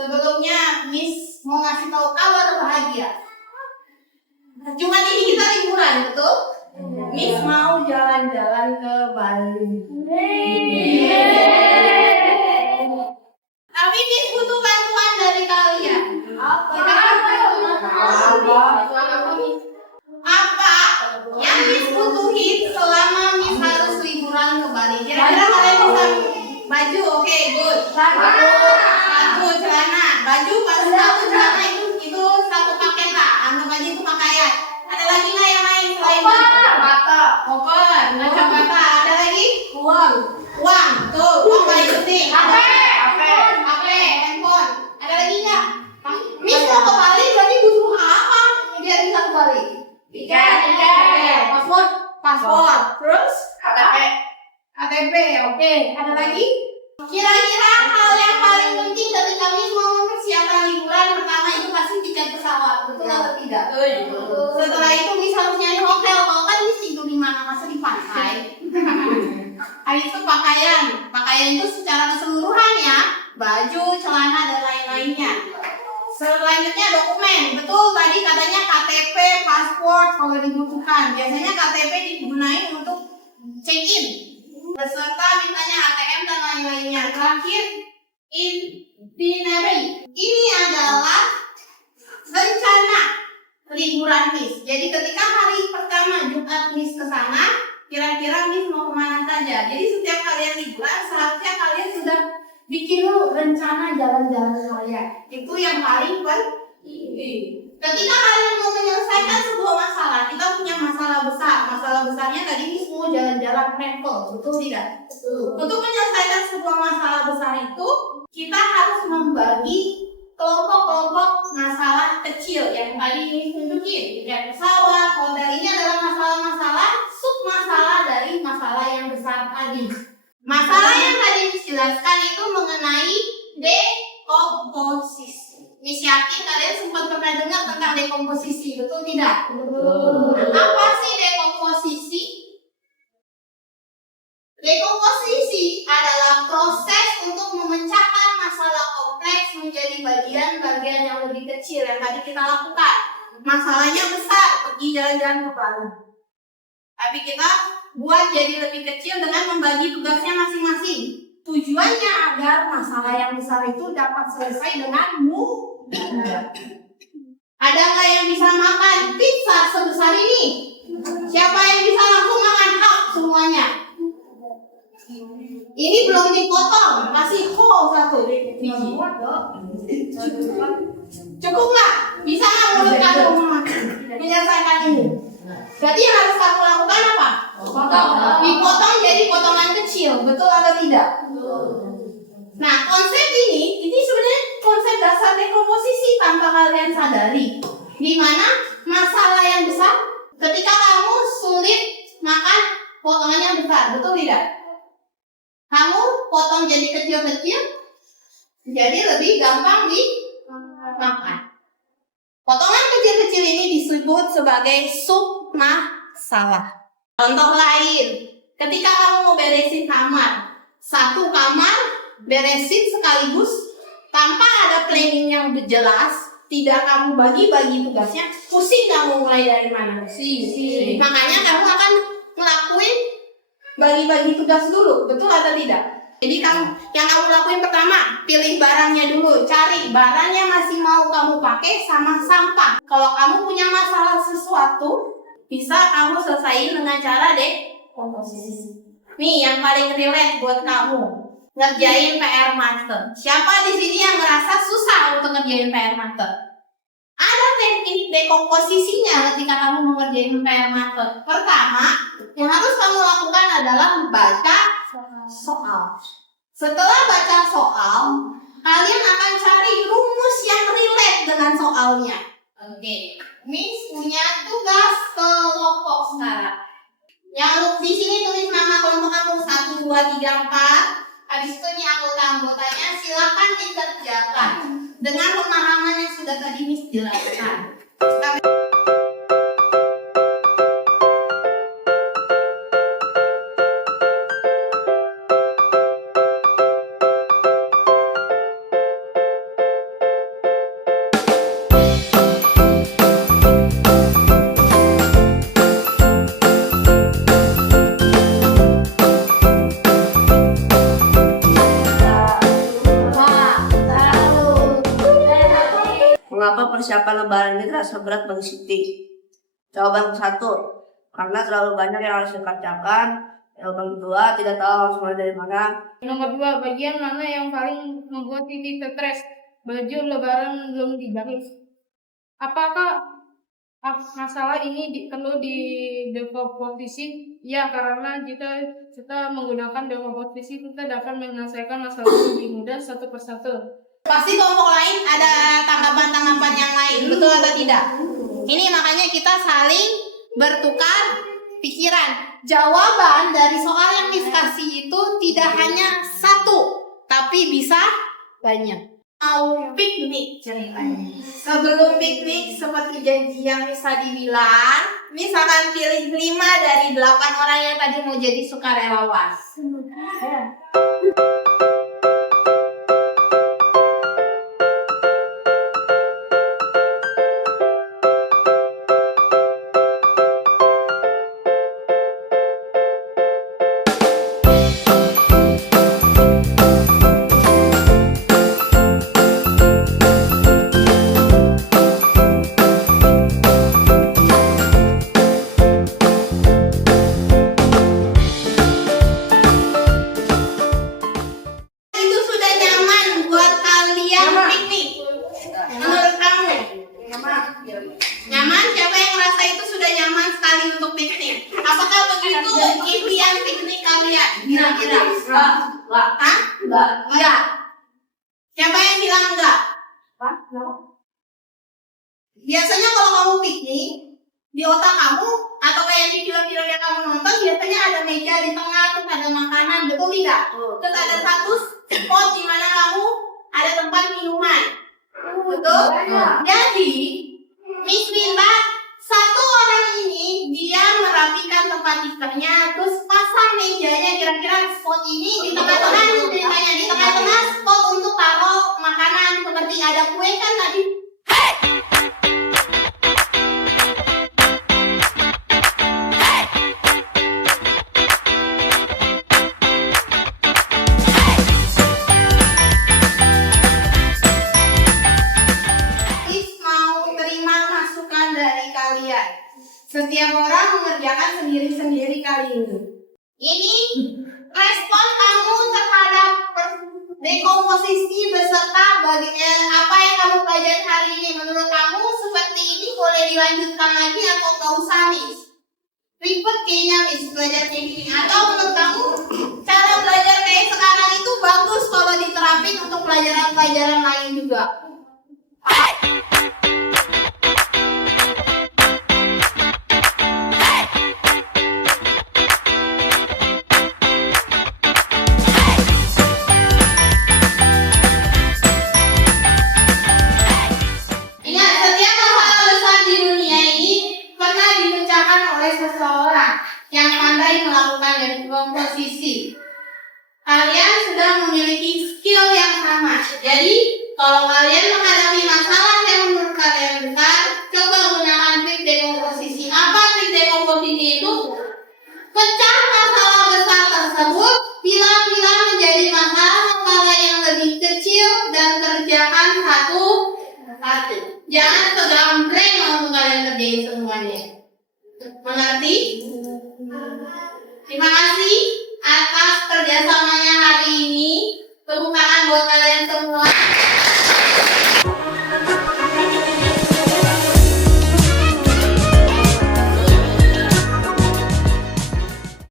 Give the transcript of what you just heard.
Sebelumnya Miss mau ngasih tahu kabar bahagia. Jumat ini kita liburan, betul? Miss mau jalan-jalan ke Bali. Tapi Miss butuh bantuan dari kalian. Apa yang Miss butuhin selama Miss harus liburan ke Bali? Kira-kira kalian bisa baju, oke, good. Satu celana, baju pas satu celana itu satu paket lah, anggap aja itu pakaian. Ada lagi nggak yang lain selain kacamata? Koper, kacamata. Ada lagi? Uang, tuh, uang paling penting. HP, handphone. Ada lagi nggak? Miss mau ke Bali berarti butuh apa biar bisa ke Bali? Tiket, paspor, terus KTP, oke. Ada lagi? Kira-kira hal yang paling penting ketika Miss mau mempersiapkan liburan pertama itu pasti tiket pesawat, betul atau tidak? Setelah itu Miss harus nyari hotel, kalau kan Miss tidur di mana, masa di pantai. Habis itu pakaian itu secara keseluruhan ya, baju, celana dan lain-lainnya. Selanjutnya dokumen, betul tadi katanya KTP, paspor kalau dibutuhkan. Biasanya KTP digunakan untuk check-in. Beserta mintanya ATM dan lain-lainnya. Terakhir, itinerary. Ini adalah rencana liburan Miss. Jadi ketika hari pertama Jumat Miss ke sana, kira-kira Miss mau kemana saja. Jadi setiap kalian liburan, seharusnya kalian sudah bikin dulu rencana jalan-jalan kalian. Itu yang paling penting. Ketika kalian mau menyelesaikan sebuah masalah, kita punya masalah besar. Masalah besarnya tadi Miss mau jalan-jalan travel, betul tidak? Untuk menyelesaikan sebuah masalah besar itu, kita harus membagi kelompok-kelompok masalah kecil yang tadi Miss tunjukin. Tiket pesawat, hotel, ini adalah masalah-masalah sub-masalah dari masalah yang besar tadi. Masalah yang tadi Miss jelaskan itu mengenai dekomposisi. Miss yakin kalian sempat pernah dengar tentang dekomposisi, betul tidak? Betul. Apa sih dekomposisi? Dekomposisi adalah proses untuk memecahkan masalah kompleks menjadi bagian-bagian yang lebih kecil yang tadi kita lakukan. Masalahnya besar, pergi jalan-jalan ke Bali. Tapi kita buat jadi lebih kecil dengan membagi tugasnya masing-masing. Tujuannya agar masalah yang besar itu dapat selesai dengan mudah. Ada nggak yang bisa makan pizza sebesar ini? Siapa yang bisa langsung makan semuanya? Ini belum dipotong, masih whole satu. Cukup nggak? Bisa nggak mulut kamu menyelesaikan ini? Berarti yang harus kamu lakukan apa? Dipotong jadi potongan kecil, betul atau tidak? Nah, konsep ini sebenarnya konsep dasar dekomposisi tanpa kalian sadari. Di mana masalah yang besar, ketika kamu sulit makan potongannya besar, betul tidak? Kamu potong jadi kecil-kecil, jadi lebih gampang dimakan. Potongan kecil-kecil ini disebut sebagai sub-masalah. Contoh lain, ketika kamu mau beresin kamar, satu kamar beresin sekaligus tanpa ada planning yang jelas, tidak kamu bagi-bagi tugasnya, pusing kamu mulai dari mana? Makanya kamu akan ngelakuin bagi-bagi tugas dulu, betul atau tidak? Jadi yang kamu lakuin pertama, pilih barangnya dulu, cari barangnya masih mau kamu pakai sama sampah. Kalau kamu punya masalah sesuatu, bisa kamu selesaiin dengan cara dekomposisi. Nih yang paling relate buat kamu, ngerjain PR master. Siapa di sini yang ngerasa susah untuk ngerjain PR master? Ada teknik dekomposisinya ketika kamu mengerjain PR master. Pertama, yang harus kamu lakukan adalah baca soal. Setelah baca soal, kalian akan cari rumus yang relate dengan soalnya. Oke, Miss punya tugas kelompok sekarang. Yang di sini tulis nama kelompok kamu 1, 2, 3, 4. Habis itu nih anggota-anggotanya silakan dikerjakan dengan pemahaman yang sudah tadi Miss jelaskan. mengerjakan lembaran ini terasa berat bagi Siti? Jawaban ke-1, karena terlalu banyak yang harus dikerjakan. Jawaban kedua, tidak tahu harus mulai dari mana. Nomor 2, bagian mana yang paling membuat Titi stres? Baju lebaran belum dijahit. Apakah masalah ini perlu didekomposisi? Ya, karena jika kita menggunakan dekomposisi, kita dapat menyelesaikan masalah lebih mudah satu persatu. Pasti kelompok lain ada tanggapan-tanggapan yang lain, betul atau tidak? Ini makanya kita saling bertukar pikiran. Jawaban dari soal yang diskusi itu tidak hanya satu, tapi bisa banyak. Mau piknik ceritanya. Sebelum piknik seperti janji yang bisa dibilang, misalkan pilih 5 dari 8 orang yang tadi mau jadi sukarelawan. Nyaman? Siapa yang merasa itu sudah nyaman sekali untuk piknik? Apakah begitu impian piknik kalian? Kira-kira? Enggak. Siapa yang bilang enggak? Biasanya kalau kamu piknik, di otak kamu atau kayak di film-film yang kamu nonton, biasanya ada meja di tengah, terus ada makanan, betul tidak? Terus ada satu spot di mana kamu ada tempat minuman. Betul? Jadi Miss minta satu orang ini dia merapikan tempat tidurnya, terus pasang mejanya kira-kira spot ini di tengah-tengah, ceritanya di tengah-tengah spot untuk taruh makanan seperti ada kue kan tadi. Setiap orang mengerjakan sendiri-sendiri kali ini. Ini respon kamu terhadap dekomposisi beserta apa yang kamu pelajari hari ini. Menurut kamu seperti ini boleh dilanjutkan lagi atau gak usah, Miss? Ribet kayaknya, Miss, belajar kayak gini. Atau menurut kamu cara belajar kayak sekarang itu bagus kalau diterapin untuk pelajaran-pelajaran lain juga? Komposisi. Kalian sudah memiliki skill yang sama. Jadi, kalau kalian menghadapi masalah yang menurut kalian besar, coba gunakan trik dekomposisi. Apa trik dekomposisi itu? Pecah masalah besar tersebut, pilah-pilah menjadi masalah yang lebih kecil dan kerjakan satu. Jangan segambreng langsung kalian kerjain semuanya. Mengerti? Terima kasih atas kerjasama